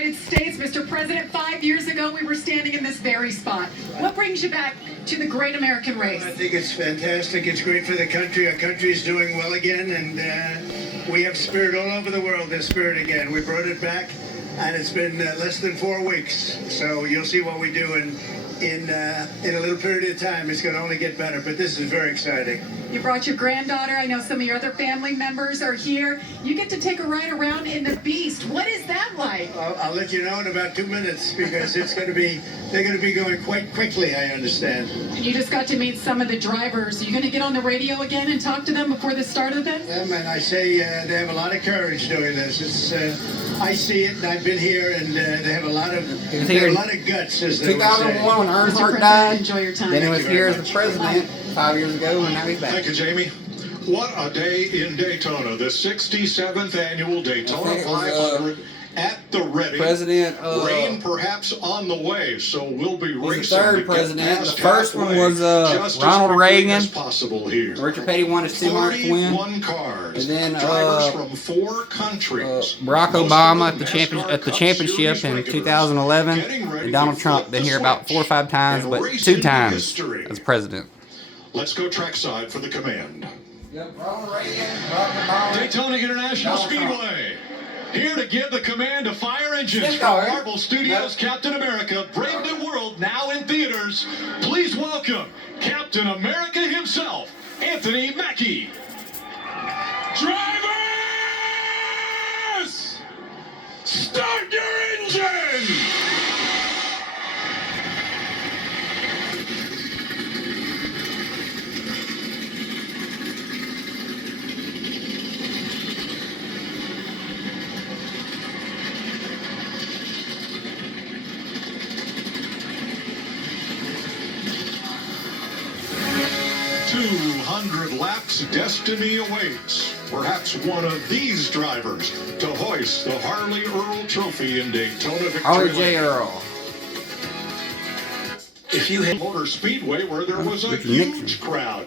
United States. Mr. President, 5 years ago, we were standing in this very spot. What brings you back to the Great American Race? I think it's fantastic. It's great for the country. Our country is doing well again, and we have spirit all over the world. There's spirit again. We brought it back, and it's been less than 4 weeks. So you'll see what we do in a little period of time. It's going to only get better, but this is very exciting. You brought your granddaughter. I know some of your other family members are here. You get to take a ride around in the Beast. What is that like? I'll let you know in about 2 minutes, because they're going to be going quite quickly, I understand. You just got to meet some of the drivers. Are you going to get on the radio again and talk to them before the start of this? Yeah, man, I say they have a lot of courage doing this. I see it, and I've been here, and they have a lot of guts. As 2001 when Earnhardt died. Enjoy your time. Then he was here as the president 5 years ago, and now he's back. Thank you, Jamie. What a day in Daytona, the 67th annual Daytona 500 at the ready. President rain perhaps on the way, so we'll be racing. The third president. The first one was Ronald Reagan. Possible here. Richard Petty won his 200th win. Cars. And then drivers from 4 countries. Barack Obama at the championship in 2011. And Donald Trump been here about 4 or 5 times, but 2 times as president. Let's go trackside for the command. Yep, Ronald Reagan, Barack Obama. Daytona International Speedway. Here to give the command to fire engines from Marvel Studios, Captain America, Brave New World, now in theaters. Please welcome Captain America himself, Anthony Mackie. Drivers! Start your engine! 200 laps, destiny awaits. Perhaps one of these drivers to hoist the Harley Earl Trophy in Daytona Victory. Harley J. Earl. If you had Motor Speedway, where there was a huge crowd.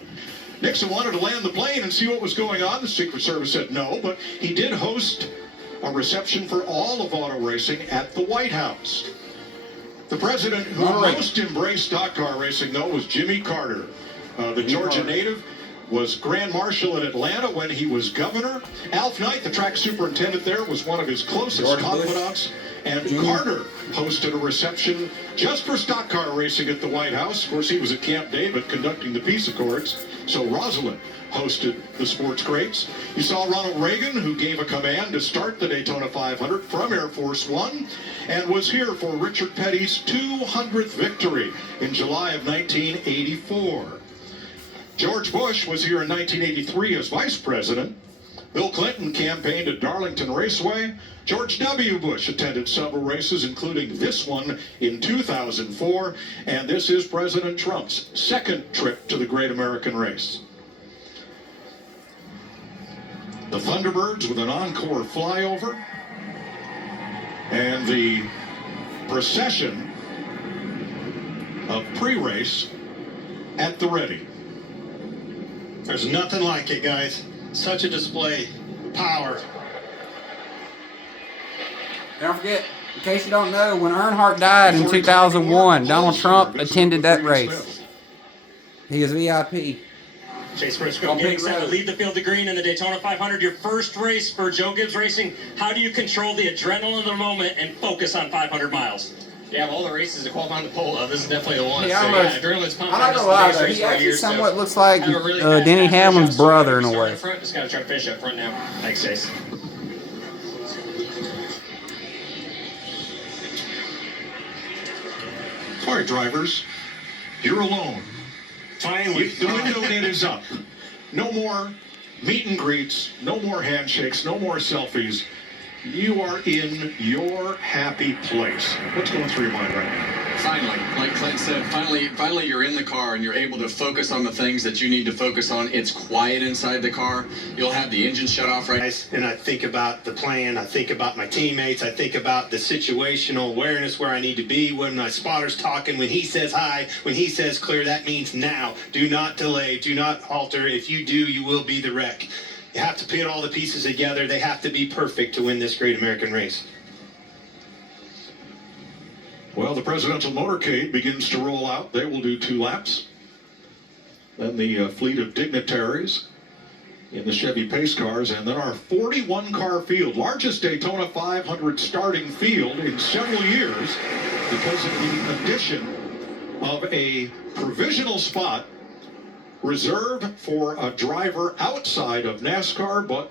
Nixon wanted to land the plane and see what was going on. The Secret Service said no, but he did host a reception for all of auto racing at the White House. The president who most embraced stock car racing, though, was Jimmy Carter. The Georgia native was Grand Marshal in Atlanta when he was governor. Alf Knight, the track superintendent there, was one of his closest confidants. And Carter hosted a reception just for stock car racing at the White House. Of course, he was at Camp David conducting the peace accords. So Rosalind hosted the sports greats. You saw Ronald Reagan, who gave a command to start the Daytona 500 from Air Force One, and was here for Richard Petty's 200th victory in July of 1984. George Bush was here in 1983 as vice president. Bill Clinton campaigned at Darlington Raceway. George W. Bush attended several races, including this one in 2004. And this is President Trump's 2nd trip to the Great American Race. The Thunderbirds with an encore flyover. And the procession of pre-race at the ready. There's nothing like it, guys. Such a display. Power. Don't forget, in case you don't know, when Earnhardt died in 2001, Donald Trump attended that race. He was VIP. Chase Briscoe getting set to lead the field to green in the Daytona 500. Your first race for Joe Gibbs Racing. How do you control the adrenaline of the moment and focus on 500 miles? Yeah, of all the races to qualify on the pole, this is definitely the one. He almost, adrenaline's pumping. I'm not gonna lie though, he actually somewhat looks like Denny Hamlin's brother in a way. Just gotta try to finish up front now. Thanks, Chase. All right, drivers, you're alone. Finally. The window net is up. No more meet and greets, no more handshakes, no more selfies. You are in your happy place. What's going through your mind right now? Finally, like Clint said, finally you're in the car and you're able to focus on the things that you need to focus on. It's quiet inside the car. You'll have the engine shut off And I think about the plan. I think about my teammates. I think about the situational awareness where I need to be when my spotter's talking. When he says hi, when he says clear, that means now. Do not delay. Do not halter. If you do, you will be the wreck. You have to put all the pieces together. They have to be perfect to win this Great American Race. Well, the presidential motorcade begins to roll out. They will do 2 laps. Then the fleet of dignitaries in the Chevy pace cars, and then our 41-car field, largest Daytona 500 starting field in several years because of the addition of a provisional spot reserved for a driver outside of NASCAR, but